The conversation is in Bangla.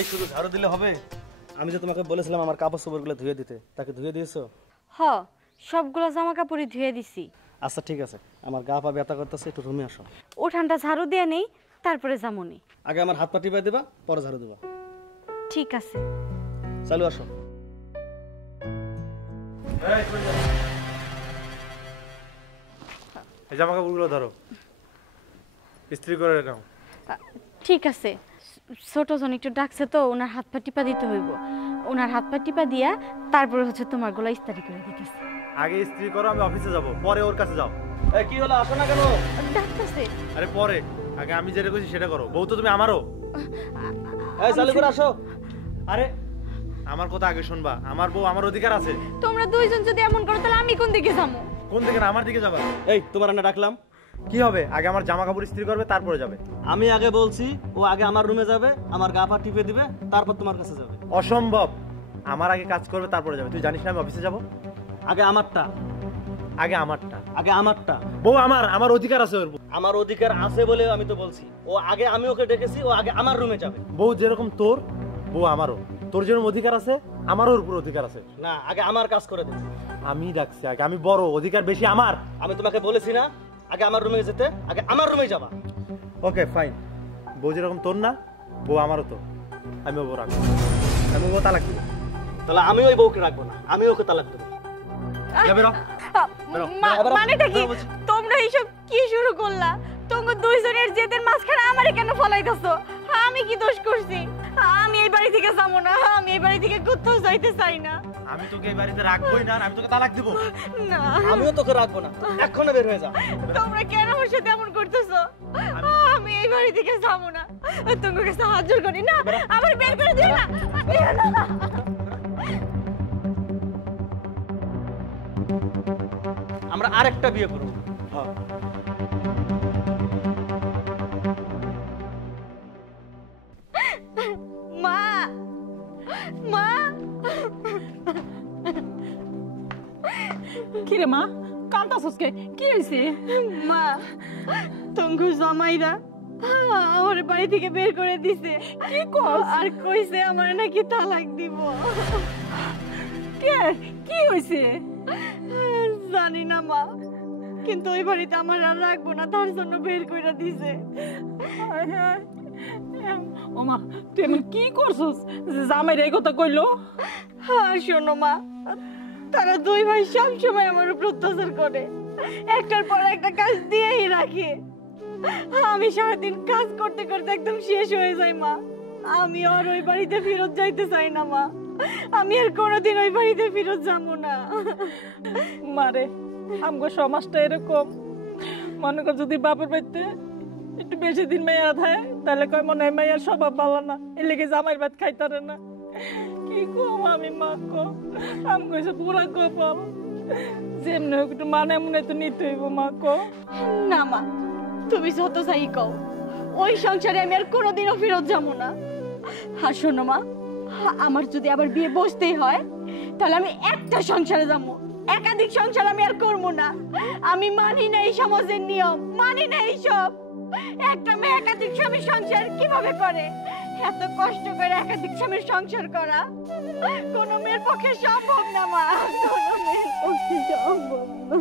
এই শুধু ঝাড়ু দিলে হবে? আমি যে তোমাকে বলেছিলাম আমার কাপড় চোপড়গুলো ধুয়ে দিতে, তাকে ধুয়ে দিয়েছো? হ, সবগুলো জামা কাপড়ই ধুয়ে দিছি। আচ্ছা ঠিক আছে, আমার গা পা ব্যথা করতেছে, একটু রুমে আসো। উঠানটা ঝাড়ু দিয়ে নেই, তারপরে যামুনি। আগে আমার হাত পা টিপে দিবা, পরে ঝাড়ু দিবা। ঠিক আছে। চালু আসো। এই জামা কাপড়গুলো ধরো, ইস্ত্রি করে নাও। ঠিক আছে। ছোট জন একটু ডাকছে তো, ওনার হাত পা টিপা দিতে হইব। ওনার হাত পা টিপা দিয়া তারপরে হচ্ছে তোমার গলা ইস্ত্রি করে দিতেছে। আগে ইস্ত্রি করো, আমি অফিসে যাব, পরে ওর কাছে যাও। এই কি হলো, আসো না কেন? ডাকতেছে। আরে পরে, আগে আমি যেটা কইছি সেটা করো। বউ তো তুমি আমারও। এই চালু করে আসো। আরে আমার কথা আগে শুনবা, আমার বউ, আমার অধিকার আছে। তোমরা দুইজন যদি এমন করো তাহলে আমি কোন দিকে যাবো? কোন দিকে না, আমার দিকে যাবা। এই তোমার না ডাকলাম? কি হবে? আগে আমার জামা কাপড় ইস্ত্রি করবে, তারপরে যাবে। আমি আগে বলছি, ও আগে আমার রুমে যাবে, আমার গা পা টিপে দিবে, তারপর তোমার কাছে যাবে। অসম্ভব। আমার আগে কাজ করবে, তারপরে যাবে। তুই জানিস না আমি অফিসে যাব? আগে আমারটা। আগে আমারটা। আগে আমারটা। বউ আমার, আমার অধিকার আছে ওর। আমার অধিকার আছে বলে আমি তো বলছি, ও আগে, আমি ওকে ডেকেছি, ও আগে আমার রুমে যাবে। বউ যেরকম তোর, বউ আমারও। তোর যেরকম অধিকার আছে, আমারও ওর উপর অধিকার আছে। না, আগে আমার কাজ করে দিন। আমি ডাকছি আগে, আমি বড়, অধিকার বেশি আমার। আমি তোমাকে বলেছি না আগে আমার রুমে যেতে? আগে আমার রুমে যাবা। Okay fine. বউ যেরকম তোর না, বউ আমারও তো। আমি বউ রাখবো, আমি বউ তালাক দিব। তাহলে আমি ওই বউকে রাখবো না, আমি ওকে তালাক দেবো। মানেটা কি? তোমরা এইসব কি শুরু করলা? তোমরা দুইজনের জেদের মাঝখানে আমারে কেন ফলাইতেছো? আমি কি দোষ করছি? আমি এই বাড়ি থেকে যাবো না, আমি এই বাড়ি থেকে কোথাও যাইতে চাই না। আমি তোকে এই বাড়িতে রাখবোই না, আমি তোকে তালাক দিব। না, আমিও তোকে রাখবো না, এক্ষুনি বের হয়ে যা। তোমরা কেন আমার সাথে এমন করতেছো? আমি এই বাড়ি থেকে যাবো না, তোমাকে সাহায্য করি না, আবার বের করে দিও না। আমরা আরেকটা বিয়ে করবো। মা, মা। কি রে মা, কান্দাছস কে? কি হইছে? মা, তঙ্গু জামাইরা আমার বাড়ি থেকে বের করে দিছে। কি কস? আর কইছে আমার নাকি তালাক দিব। কে? কি হইছে? জানি না মা, কিন্তু ওই বাড়িতে আমার আর রাখবো না, তার জন্য বের করে দিছে। ও মা, তুই এমন কি করছস? জামাইরা এই কথা কইলো? আর শোনো মা, তারা দুই ভাই সব সময় আমার উপর অত্যাচার করে, একটার পর একটা কাজ দিয়েই রাখে। আমি সারাদিন কাজ করতে করতে একদম শেষ হয়ে যাই মা। আমি আর ওই বাড়িতে ফেরত যাইতে চাই না মা, আমি আর কোনোদিন ওই বাড়িতে ফেরত যাবো না। মারে, আমগো সমাজটা এরকম। মনে কর যদি বাপের বাড়িতে একটু বেশি দিন মেয়া থাকে, তাহলে কয় মনে হয় মেয়ের স্বভাব ভালো না, এর লেগে জামাইয়ের ভাত খাইতারে না। কি কম আমি মা, কো আমগো এসে পুরা কপাল। যেমনি হোক একটু মানে মনে তো নিতে হইব মা, কো। না মা, তুমি যত চাই কও, ওই সংসারে আমি আর কোনোদিনও ফেরত যাবো না। আর শোনো মা, আমার যদি আবার বিয়ে বসতেই হয়, তাহলে আমি একটা সংসারে যাবো, একাধিক সংসার আমি আর করবো না। আমি মানি না এই সমাজের নিয়ম, মানি না এইসব। একটা মেয়ে একাধিক স্বামীর সংসার কিভাবে করে? এত কষ্ট করে একাধিক স্বামীর সংসার করা কোনো মেয়ের পক্ষে সম্ভব না মা, কোনো মেয়ের পক্ষে সম্ভব না।